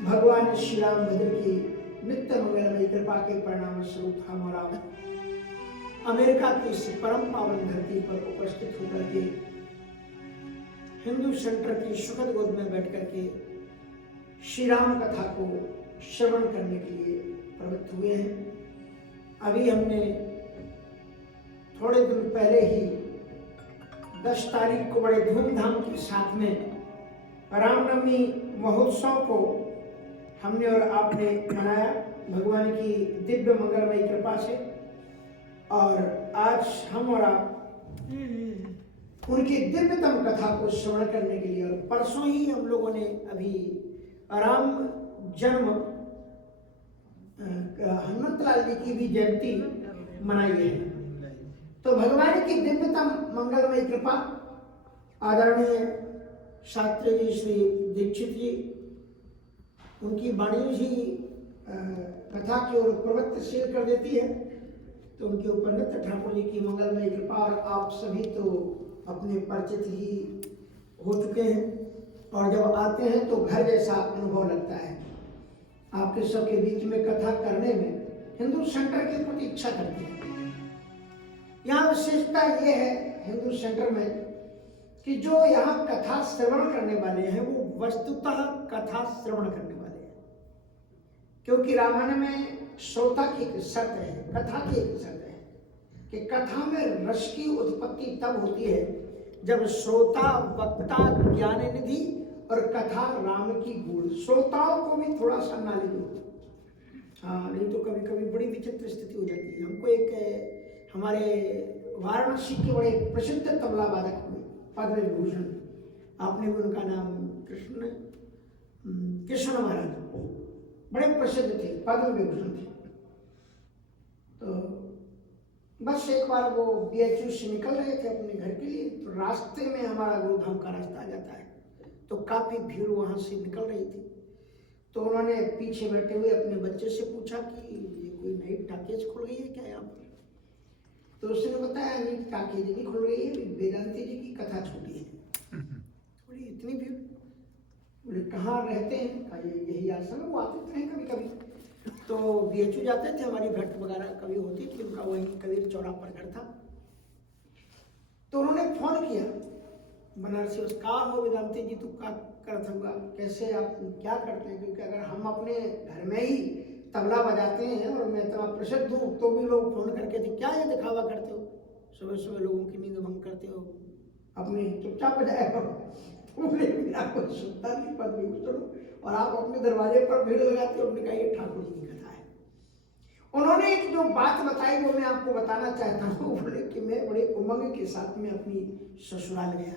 भगवान श्री रामभद्र की नित्य मंगलमयी कृपा के परिणाम स्वरूप हम और आप अमेरिका की इस परम पावन धरती पर उपस्थित होकर के हिंदू सेंटर की सुखद गोद में बैठ करके श्री राम कथा को श्रवण करने के लिए प्रवृत्त हुए हैं। अभी हमने थोड़े दिन पहले ही 10 तारीख को बड़े धूमधाम के साथ में रामनवमी महोत्सव को हमने और आपने मनाया भगवान की दिव्य मंगलमयी कृपा से। और आज हम और आप उनकी दिव्यतम कथा को श्रवण करने के लिए, और परसों ही हम लोगों ने अभी राम जन्म हनुमंतलाल जी की भी जयंती मनाई है। तो भगवान की दिव्यतम मंगलमयी कृपा आदरणीय शास्त्री जी श्री दीक्षित जी, उनकी वाणी ही कथा की ओर प्रवृत्तशील कर देती है। तो उनके ऊपर नित्य ठाकुर जी की मंगलमयी कृपा, और आप सभी तो अपने परिचित ही हो चुके हैं, और जब आते हैं तो घर जैसा अनुभव लगता है। आपके सबके बीच में कथा करने में हिंदू सेंटर की प्रतीक्षा करते हैं। यहाँ विशेषता ये है हिंदू सेंटर में कि जो यहाँ कथा श्रवण करने वाले हैं वो वस्तुतः कथा श्रवण करने वाले हैं, क्योंकि रामायण में श्रोता की एक शर्त है, कथा की एक शर्त है कि कथा में रस की उत्पत्ति तब होती है जब श्रोता वक्ता ज्ञान निधि और कथा राम की गूढ़, श्रोताओं को भी थोड़ा सा नॉलेज हो। हाँ, नहीं तो कभी कभी बड़ी विचित्र स्थिति हो जाती है। हमको एक हमारे वाराणसी के बड़े प्रसिद्ध तबला वादक हुए पद्म विभूषण, आपने भी उनका नाम कृष्ण महाराज, बड़े प्रसिद्ध थे, पद्म विभूषण थे। तो बस एक बार वो BHU से निकल रहे थे अपने घर के लिए, तो रास्ते में हमारा गुरुधाम का रास्ता आ जाता है, तो काफी भीड़ वहां से निकल रही थी। तो उन्होंने पीछे बैठे हुए अपने बच्चे से पूछा कि ये कोई नई टाकीज खुल गई है क्या यहाँ पर? तो उसने बताया नहीं, टाकीज नहीं खुल गई है, वेदांती जी की कथा छूटी है। थोड़ी इतनी भीड़, बोले कहाँ रहते हैं? कहा यही आश्रम है। वो आते थे कभी कभी, तो BHU जाते थे, हमारी भेंट वगैरह कभी होती थी, उनका वही कबीर चौरा पर घर था। तो उन्होंने फोन किया बनारसी, का हो वेदांती जी, तू क्या करते हुआ, कैसे आप क्या करते हैं? क्योंकि अगर हम अपने घर में ही तबला बजाते हैं और मैं इतना प्रसिद्ध हूँ तो भी लोग फोन करके थे क्या ये दिखावा करते हो, सुबह सुबह लोगों की नींद भंग करते हो, अपने चुपचाप बजाया करो। मेरा कोई सुनता नहीं, पद भी उतरो और आप अपने दरवाजे पर भीड़ लगाते हो। उन्होंने कहा ये ठाकुर जी की कथा है। उन्होंने एक जो बात बताई वो मैं आपको बताना चाहता हूँ। बोले कि मैं बड़े उमंग के साथ में अपनी ससुराल गया।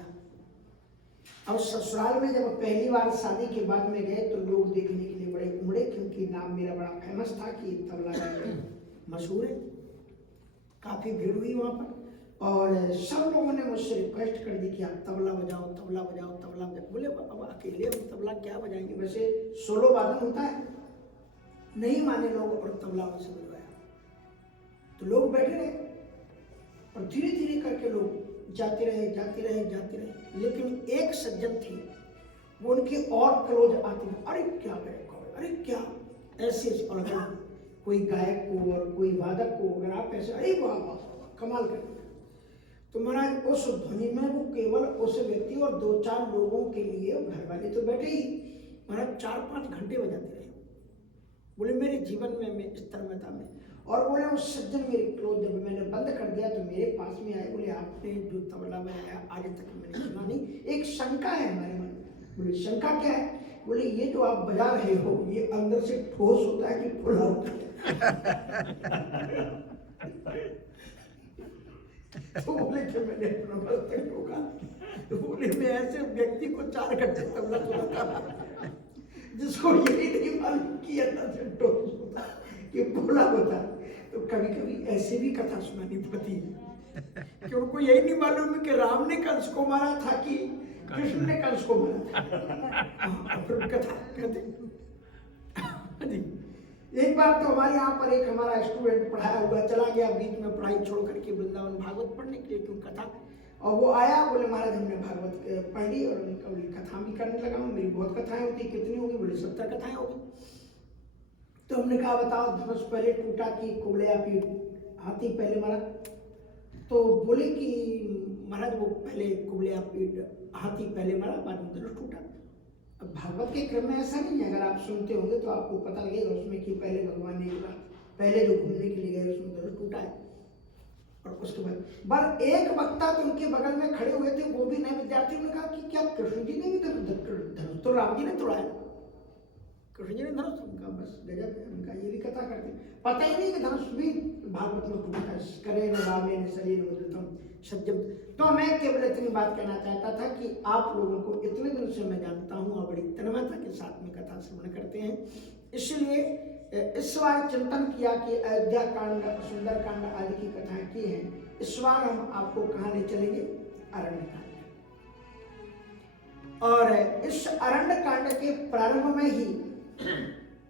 अब ससुराल में जब पहली बार शादी के बाद में गए तो लोग देखने के लिए बड़े उमड़े, क्योंकि नाम मेरा बड़ा फेमस था कि तबला मशहूर है। काफी भीड़ हुई वहां पर, और सब लोगों ने मुझसे रिक्वेस्ट कर दी कि आप तबला बजाओ, तबला बजाओ, तबला बजाओ। बोले अब अकेले हम तबला क्या बजाएंगे, वैसे सोलो वादन होता है। नहीं माने लोग और तबला उनसे बजवाया। तो लोग बैठे रहे और धीरे धीरे करके लोग जाते रहे, जाते रहे, जाते रहे। लेकिन एक सज्जन थी, वो उनके और क्लोज आते रहे। अरे क्या गायक हो, अरे क्या ऐसे, और कोई गायक को और कोई वादक को अगर आप ऐसे, अरे वाह वाह कमाल करते, तो महाराज उस ध्वनि में वो केवल उस व्यक्ति और 2-4 लोगों के लिए, घर वाले तो बैठे ही, महाराज 4-5 घंटे बजाते रहे। बोले मेरे जीवन में मैं इस तरह में, और बोले उस सज्जन मेरे क्लोज, जब मैंने बंद कर दिया तो मेरे पास में आए। बोले आपने जो तबला बजाया आज तक मैंने सुना नहीं, एक शंका है हमारे मन में। बोले शंका क्या है? बोले ये जो आप बजा रहे हो ये अंदर से ठोस होता है कि फुला होता है? तो बोले कि मैंने अपना मस्तक ठोका। तो बोले मैं ऐसे व्यक्ति को 4 घंटे तबला सुनाता जिसको यही नहीं मालूम कि अंदर से ठोस होता है कि फुला होता है। तो कभी कभी ऐसे भी कथा सुनानी पड़ती है कि उनको यही नहीं मालूम कि राम ने कंस को मारा था कि कृष्ण ने कंस को मारा था। फिर कथा कहते। एक बार तो हमारे यहाँ पर एक हमारा स्टूडेंट पढ़ाया हुआ चला गया, बीच में पढ़ाई छोड़ करके वृंदावन भागवत पढ़ने के लिए, क्यों कथा, और वो आया, बोले महाराज हमने भागवत पढ़ ली और उनका बोली कथा भी करने लगा हूँ, मेरी बहुत कथाएं होती, कितनी होगी, बोले 70 कथाएं होगी। तो हमने कहा बताओ धनुष पहले टूटा कि कुबड़िया पीठ हाथी पहले मरा? तो बोले कि महाराज वो पहले कुबड़िया पीठ हाथी पहले मरा, बाद में धनुष टूटा। अब भागवत के क्रम में ऐसा नहीं है, अगर आप सुनते होंगे तो आपको पता लगेगा उसमें कि पहले भगवान ने पहले जो घूमने के लिए गए उसमें धनुष टूटा है। और उसके बाद एक वक्ता तो उनके बगल में खड़े हुए थे, वो भी नए विद्यार्थी ने कहा कि क्या कृष्ण जी ने भी धनुष तो राम जी ने तोड़ा है, कृष्ण जी ने धनुष? उनका बस गजब है, उनका ये भी कथा करते हैं, पता ही नहीं कि धनुष भी भागवत में टूटा है। करे न रामे न शरीर मुद्रितम सज्जम। तो मैं केवल इतनी बात कहना चाहता था कि आप लोगों को इतने दिन से मैं जानता हूँ और बड़ी तन्मयता के साथ में कथा श्रवण करते हैं, इसलिए इस बार चिंतन किया कि अयोध्या कांड, सुंदर कांड आदि की कथाएं की हैं। इस बार हम आपको कहाँ ले चलेंगे? अरण्य कांड। और इस अरण्य कांड के प्रारंभ में ही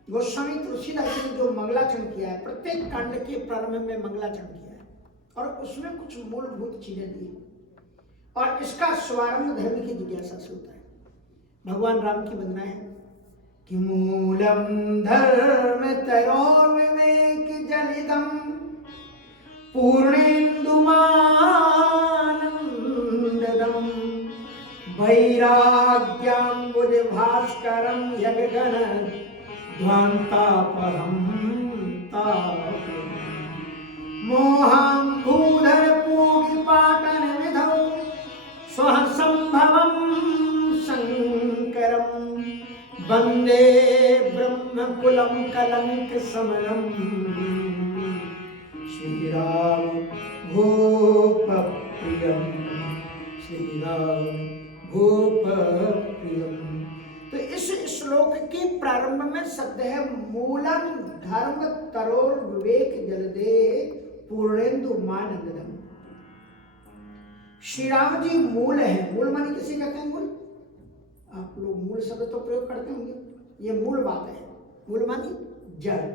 गोस्वामी तुलसीदास जी ने जो मंगलाचरण किया है, प्रत्येक कांड के प्रारंभ में मंगलाचरण किया है और उसमें कुछ मूलभूत चीजें दी है। और इसका शुभारंभ धर्म की जिज्ञासा से होता है। भगवान राम की वंदना है कि मूलम धर्म तरोर विवेक जनितम पूर्णेन्दुमानंदम वैराग्यं भास्करं यगगण ध्वान्तापहं तापम् मोहं भूधर पूगिपाटन विधौ स्वः संभवं शंकरं वंदे ब्रह्मकुलं कलंक समरं श्रीराम भूपप्रियं श्रीराम भूपप्रियं। तो इस श्लोक के प्रारंभ में शब्द है मूलम धर्म तरोर विवेक जलदे पूर्णेन्दु मानंदम। श्री राम जी मूल है। मूल माने किसे कहते हैं? मूल, आप लोग मूल शब्द तो प्रयोग करते होंगे, ये मूल बात है। मूल मानी जड़,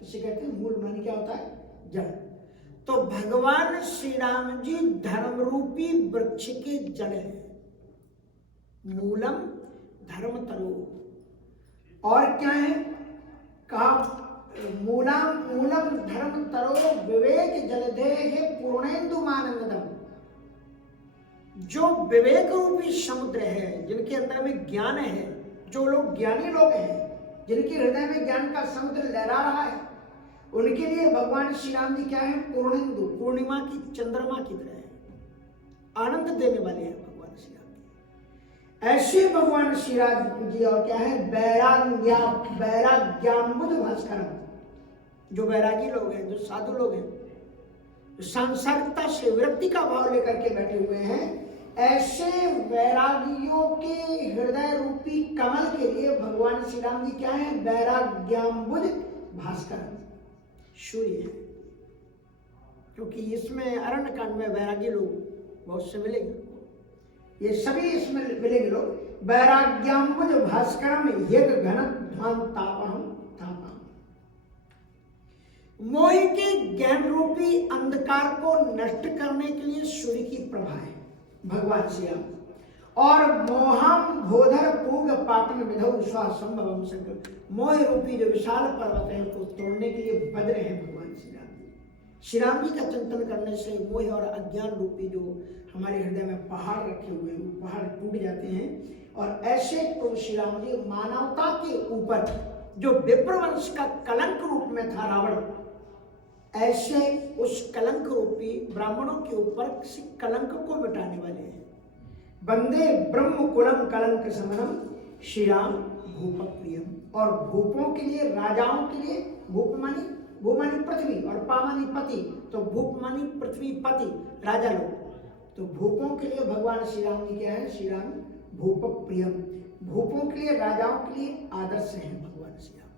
किसे कहते हैं? मूल मानी क्या होता है? जड़। तो भगवान श्री राम जी धर्म रूपी वृक्ष के जड़ है। मूलम धर्म तरो, और क्या है? कहा मूलम धर्म तरो विवेक जलधे पूर्णेन्दु मानंदम। जो विवेक रूपी समुद्र है, जिनके अंदर में ज्ञान है, जो लोग ज्ञानी लोग हैं, जिनके हृदय में ज्ञान का समुद्र लहरा रहा है, उनके लिए भगवान श्री राम जी क्या है? पूर्णेन्दु, पूर्णिमा की चंद्रमा की तरह है, आनंद देने वाले हैं भगवान श्री राम जी। ऐसे भगवान श्री राम जी और क्या है? वैराग्याम्बुज भास्करम। जो वैरागी लोग हैं, जो साधु लोग हैं, जो सांसारिकता से विरक्ति का भाव लेकर के बैठे हुए हैं, ऐसे वैरागियों के हृदय रूपी कमल के लिए भगवान श्री राम जी क्या है? वैराग्याम्बुज भास्कर, सूर्य है। क्योंकि इसमें अरण्य कांड में वैरागी लोग बहुत से मिलेंगे, ये सभी इसमें मिलेंगे लोग। वैराग्याम्बुज भास्करम यज्ञ घन ध्वान तापहम तापहम। मोह के ज्ञान रूपी अंधकार को नष्ट करने के लिए सूर्य की प्रभा है भगवान श्री राम। और मोहम भोधर पूग पाटन विधौ स्वसंभवम संकल्प। मोह रूपी जो विशाल पर्वत है उसको तोड़ने के लिए बज रहे हैं भगवान श्री राम जी। श्री राम जी का चिंतन करने से मोह और अज्ञान रूपी जो हमारे हृदय में पहाड़ रखे हुए हैं, वो पहाड़ टूट जाते हैं। और ऐसे प्रभु श्री राम जी मानवता के ऊपर जो विप्रवंश का कलंक रूप में था रावण, ऐसे उस कलंक रूपी ब्राह्मणों के ऊपर किसी कलंक को मिटाने वाले हैं। वंदे ब्रह्म कुलम कलंक समनम श्री राम भूप प्रियम। और भूपों के लिए, राजाओं के लिए, भूप मानी भू मानी पृथ्वी और पा मानी पति, तो भूप मानी पृथ्वी पति, राजा लोग। तो भूपों के लिए भगवान श्री राम जी क्या है? श्री राम भूप प्रियम। भूपों के लिए, राजाओं के लिए आदर्श है भगवान श्री राम।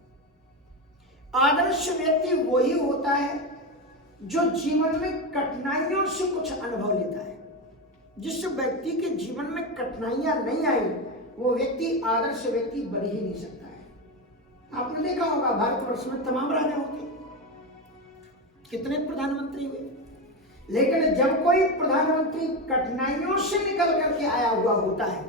आदर्श व्यक्ति वही होता है जो जीवन में कठिनाइयों से कुछ अनुभव लेता है। जिस व्यक्ति के जीवन में कठिनाइयां नहीं आई, वो व्यक्ति आदर्श व्यक्ति बन ही नहीं सकता है। आपने देखा होगा भारतवर्ष में तमाम राजा होते, कितने प्रधानमंत्री हुए, लेकिन जब कोई प्रधानमंत्री कठिनाइयों से निकल करके आया हुआ होता है,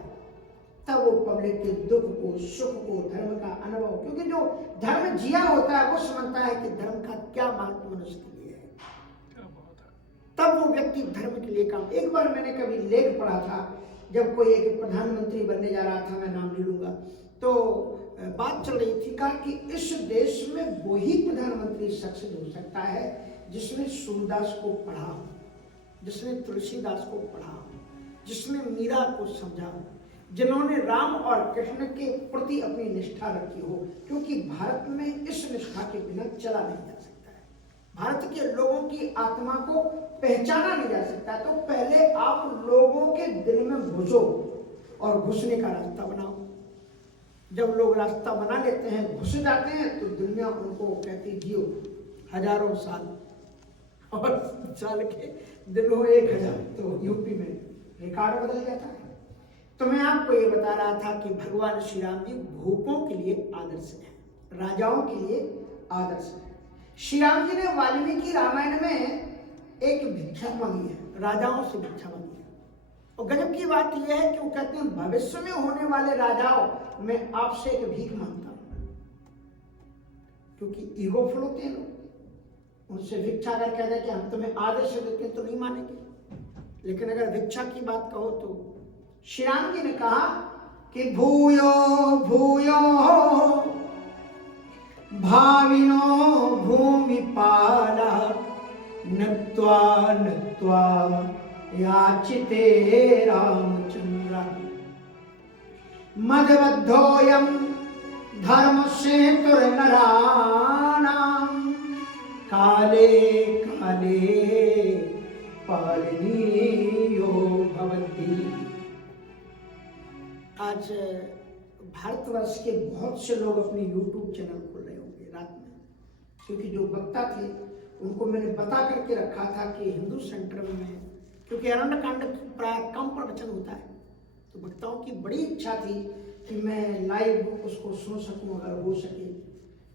तब वो पब्लिक के दुख को, सुख को, धर्म का अनुभव, क्योंकि जो धर्म जिया होता है वो समझता है कि धर्म का क्या महत्व मनुष्य के लिए है, तब वो व्यक्ति धर्म के लिए काम। एक बार मैंने कभी लेख पढ़ा था, जब कोई एक प्रधानमंत्री बनने जा रहा था, मैं नाम नहीं लूंगा, तो बात चल रही थी, कहा कि इस देश में वो ही प्रधानमंत्री सक्सेस हो सकता है जिसने सूरदास को पढ़ा हो, जिसने तुलसीदास को पढ़ा हो, जिसने मीरा को समझा हो, जिन्होंने राम और कृष्ण के प्रति अपनी निष्ठा रखी हो, क्योंकि भारत में इस निष्ठा के बिना चला नहीं जा सकता है। भारत के लोगों की आत्मा को पहचाना नहीं जा सकता। तो पहले आप लोगों के दिल में घुसो और घुसने का रास्ता बनाओ। जब लोग रास्ता बना लेते हैं, घुस जाते हैं, तो दुनिया उनको कहती जियो हजारों साल, और साल के दिन हो 1000, तो यूपी में रिकॉर्ड बदल जाता है। तो मैं आपको ये बता रहा था कि भगवान श्री राम जी भूपों के लिए आदर्श है, राजाओं के लिए आदर्श है। श्री राम जी ने वाल्मीकि रामायण में एक भिक्षा मांगी है, राजाओं से भिक्षा मांगी है। और गजब की बात यह है कि वो कहते हैं भविष्य में होने वाले राजाओं, मैं आपसे एक भीख मांगता हूं, क्योंकि ईगो फुल होते हैं लोग। उनसे भिक्षा अगर कह दे कि हम तुम्हें आदर्श देते हैं तो नहीं मानेंगे, लेकिन अगर भिक्षा की बात कहो तो श्री राम जी ने कहा कि भूयो भूयो भाविनो भूमिपाला नत्वा नत्वा याचिते रामचंद्र मदबद्धोयम धर्म से तुरनराणाम काले काले पालनीयो भवति। आज भारतवर्ष के बहुत से लोग अपने YouTube चैनल खोल रहे होंगे रात में, क्योंकि जो वक्ता थे उनको मैंने बता करके रखा था कि हिंदू सेंटर में, क्योंकि अरण्य कांड प्राय कम प्रवचन होता है, तो वक्ताओं की बड़ी इच्छा थी कि मैं लाइव उसको सुन सकूं अगर हो सके।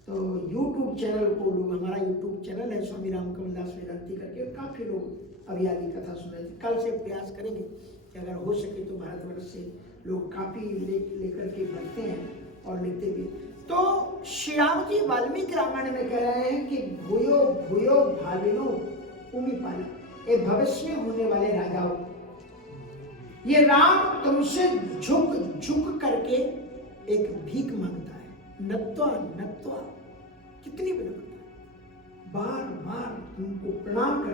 तो YouTube चैनल को लोग, हमारा YouTube चैनल है स्वामी राम कमलदास वेदांती करके, काफ़ी लोग अभी आगे कथा सुन रहे थे। कल से प्रयास करेंगे कि अगर हो सके तो भारतवर्ष से लोग काफ़ी लेकर के बढ़ते हैं और लिखते भी। तो श्री राम जी वाल्मीकि रामायण में कह रहे हैं कि भूयो भूयो भाविनो भूमिपाला, ये भविष्य में होने वाले राजाओं, ये राम तुमसे झुक झुक करके एक भीख मांगता है। नत्वा नत्वा, कितनी विनम्रता, बार बार तुमको प्रणाम कर